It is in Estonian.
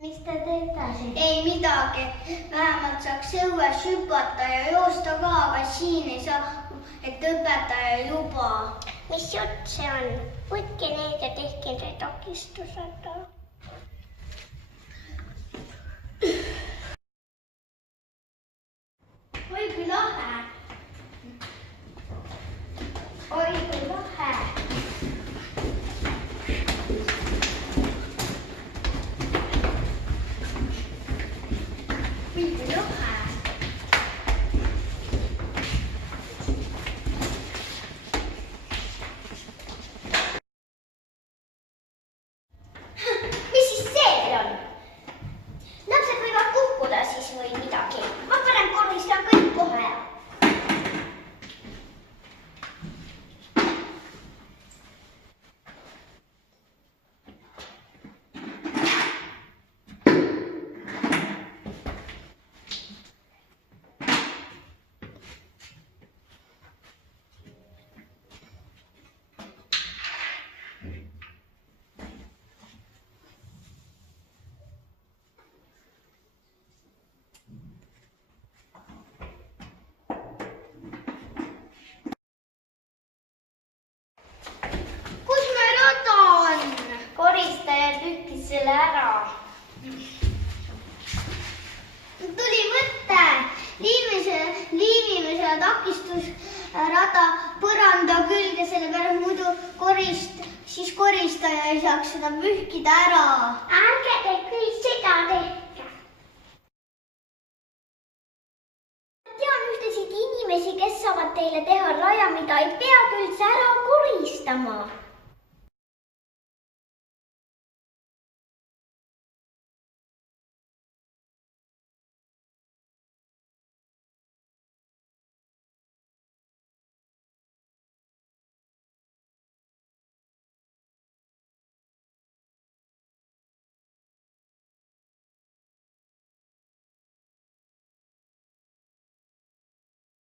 Miks te teete siin? Ei midagi. Vähemalt saaks õues hüpata ja joosta ka, aga siin ei saa, et õpetaja ei luba. Mis jutt see on? Võtke need ja tehke need takistused. Oi kui lahe. Oi kui lahe. Oi kui lahe. Mis siis see teil on? Lapsed võivad kukkuda siis või midagi. Ma parem koristan kõik kohe ära. Kus me rada on? Koristaja tükkis selle ära. Tuli mõte. Liimime selle takistusrada põranda külge, sellepärast muidu siis koristaja ei saaks seda pühkida ära. Ärge te küll seda tehke. Tean ühtesid inimesi, kes saavad teile teha raja, mida ei pea üldse ära koristama.